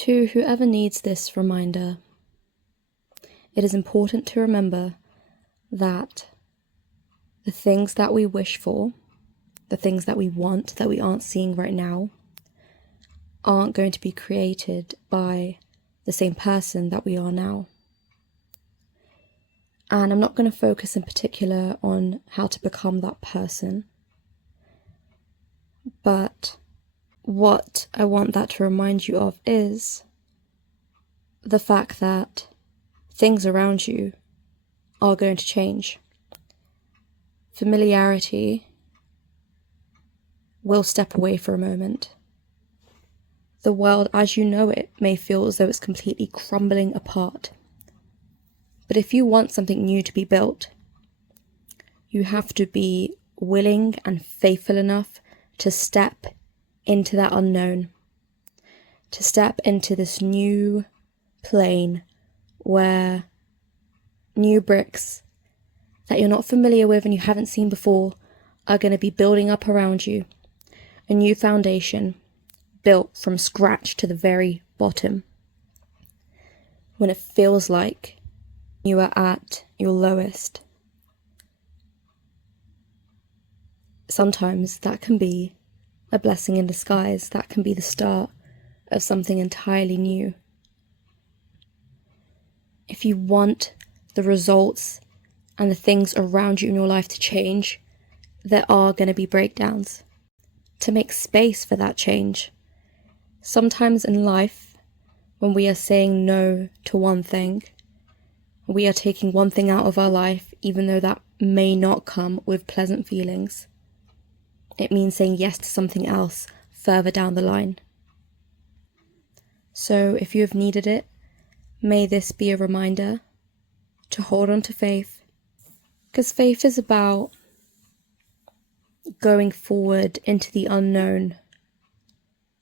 To whoever needs this reminder, it is important to remember that the things that we wish for, the things that we want that we aren't seeing right now, aren't going to be created by the same person that we are now. And I'm not going to focus in particular on how to become that person, but what I want that to remind you of is the fact that things around you are going to change. Familiarity will step away for a moment. The world as you know it may feel as though it's completely crumbling apart. But if you want something new to be built, you have to be willing and faithful enough to step into that unknown, to step into this new plane where new bricks that you're not familiar with and you haven't seen before are going to be building up around you. A new foundation built from scratch to the very bottom. When it feels like you are at your lowest, sometimes that can be a blessing in disguise. That can be the start of something entirely new. If you want the results and the things around you in your life to change, there are going to be breakdowns. To make space for that change. Sometimes in life, when we are saying no to one thing, we are taking one thing out of our life, even though that may not come with pleasant feelings. It means saying yes to something else further down the line. So if you have needed it, may this be a reminder to hold on to faith, because faith is about going forward into the unknown,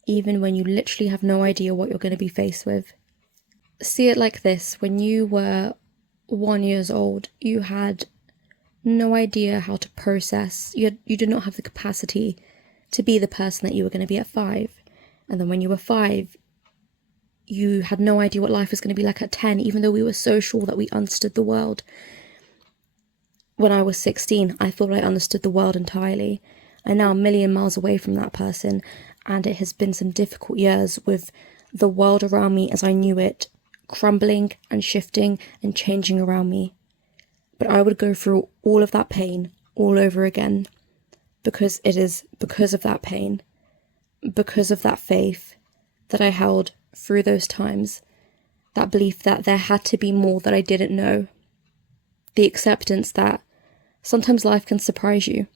even when you literally have no idea what you're going to be faced with. See it like this: when you were 1 year old, you had no idea how to process. You did not have the capacity to be the person that you were going to be at 5. And then when you were 5, you had no idea what life was going to be like at 10, even though we were so sure that we understood the world. When I was 16, I thought I understood the world entirely. I'm now a million miles away from that person, and it has been some difficult years with the world around me as I knew it crumbling and shifting and changing around me. But I would go through all of that pain all over again, because it is because of that pain, because of that faith that I held through those times, that belief that there had to be more that I didn't know, the acceptance that sometimes life can surprise you.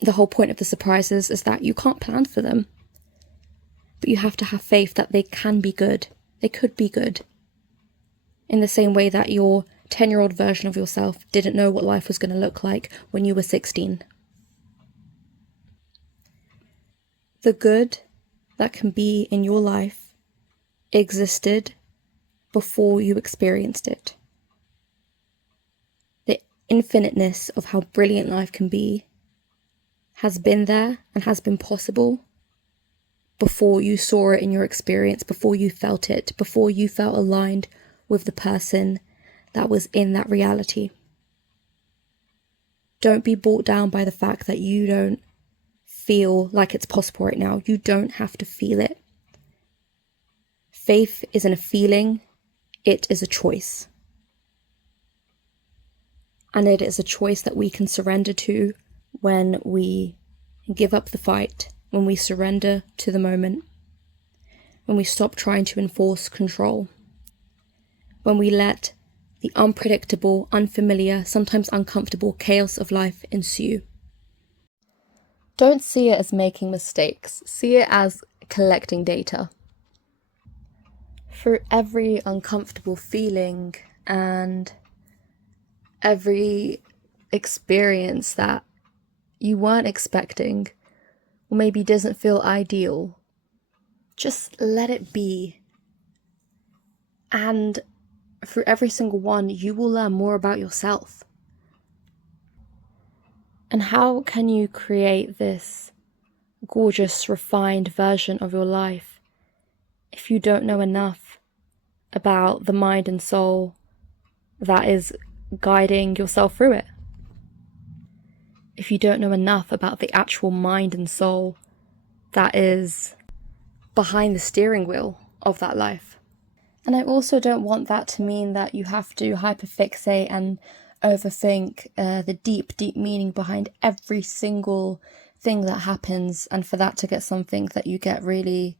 The whole point of the surprises is that you can't plan for them, but you have to have faith that they can be good. They could be good. In the same way that your 10-year-old version of yourself didn't know what life was going to look like when you were 16. The good that can be in your life existed before you experienced it. The infiniteness of how brilliant life can be has been there and has been possible before you saw it in your experience, before you felt it, before you felt aligned with the person that was in that reality. Don't be brought down by the fact that you don't feel like it's possible right now. You don't have to feel it. Faith isn't a feeling, it is a choice. And it is a choice that we can surrender to when we give up the fight, when we surrender to the moment, when we stop trying to enforce control, when we let the unpredictable, unfamiliar, sometimes uncomfortable chaos of life ensue. Don't see it as making mistakes. See it as collecting data. For every uncomfortable feeling and every experience that you weren't expecting, or maybe doesn't feel ideal, just let it be. And through every single one, you will learn more about yourself. And how can you create this gorgeous, refined version of your life if you don't know enough about the mind and soul that is guiding yourself through it. If you don't know enough about the actual mind and soul that is behind the steering wheel of that life. And I also don't want that to mean that you have to hyperfixate and overthink the deep, deep meaning behind every single thing that happens, and for that to get something that you get really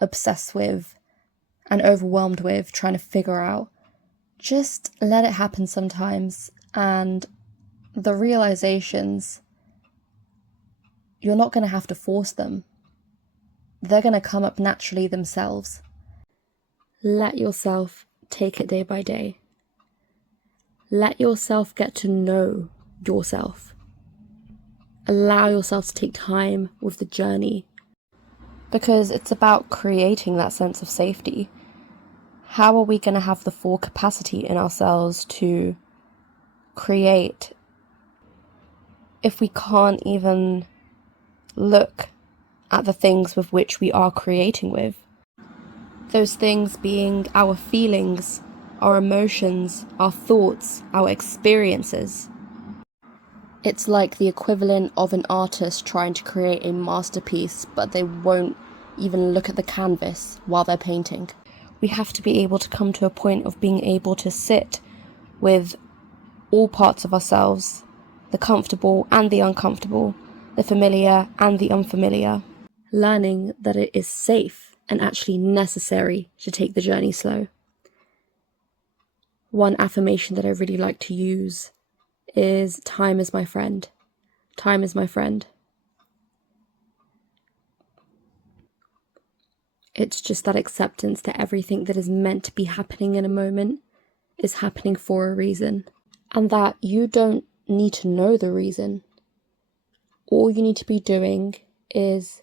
obsessed with and overwhelmed with trying to figure out. Just let it happen sometimes, and the realizations, you're not going to have to force them. They're going to come up naturally themselves. Let yourself take it day by day. Let yourself get to know yourself. Allow yourself to take time with the journey, because it's about creating that sense of safety. How are we going to have the full capacity in ourselves to create if we can't even look at the things with which we are creating with? Those things being our feelings, our emotions, our thoughts, our experiences. It's like the equivalent of an artist trying to create a masterpiece, but they won't even look at the canvas while they're painting. We have to be able to come to a point of being able to sit with all parts of ourselves, the comfortable and the uncomfortable, the familiar and the unfamiliar, learning that it is safe and actually necessary to take the journey slow. One affirmation that I really like to use is time is my friend. Time is my friend. It's just that acceptance that everything that is meant to be happening in a moment is happening for a reason, and that you don't need to know the reason. All you need to be doing is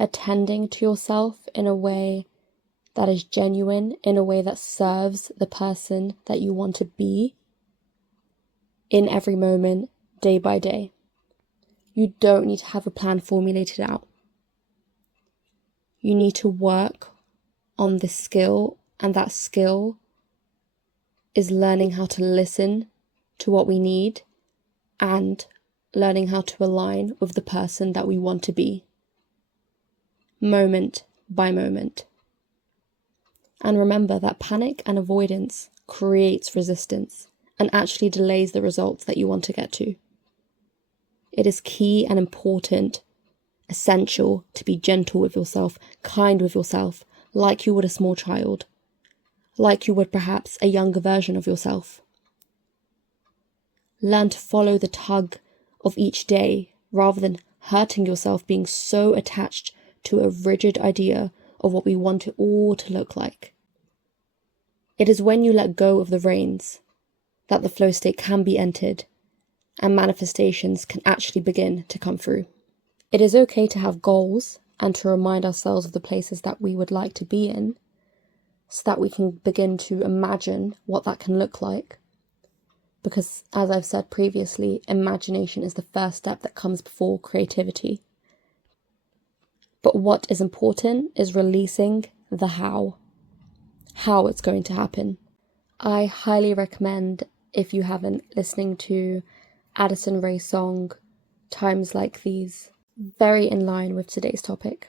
attending to yourself in a way that is genuine, in a way that serves the person that you want to be in every moment, day by day. You don't need to have a plan formulated out. You need to work on the skill, and that skill is learning how to listen to what we need and learning how to align with the person that we want to be, moment by moment. And remember that panic and avoidance creates resistance and actually delays the results that you want to get to. It is key and important, essential, to be gentle with yourself, kind with yourself, like you would a small child, like you would perhaps a younger version of yourself. Learn to follow the tug of each day rather than hurting yourself being so attached to a rigid idea of what we want it all to look like. It is when you let go of the reins that the flow state can be entered and manifestations can actually begin to come through. It is okay to have goals and to remind ourselves of the places that we would like to be in so that we can begin to imagine what that can look like. Because, as I've said previously, imagination is the first step that comes before creativity. But what is important is releasing the how it's going to happen. I highly recommend, if you haven't, listening to Addison Rae's song, Times Like These, very in line with today's topic.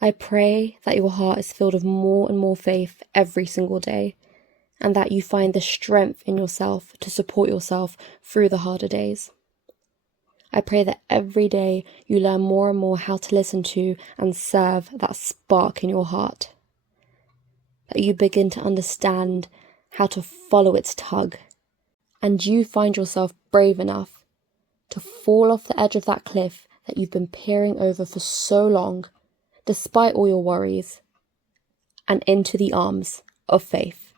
I pray that your heart is filled with more and more faith every single day, and that you find the strength in yourself to support yourself through the harder days. I pray that every day you learn more and more how to listen to and serve that spark in your heart. That you begin to understand how to follow its tug, and you find yourself brave enough to fall off the edge of that cliff that you've been peering over for so long, despite all your worries, and into the arms of faith.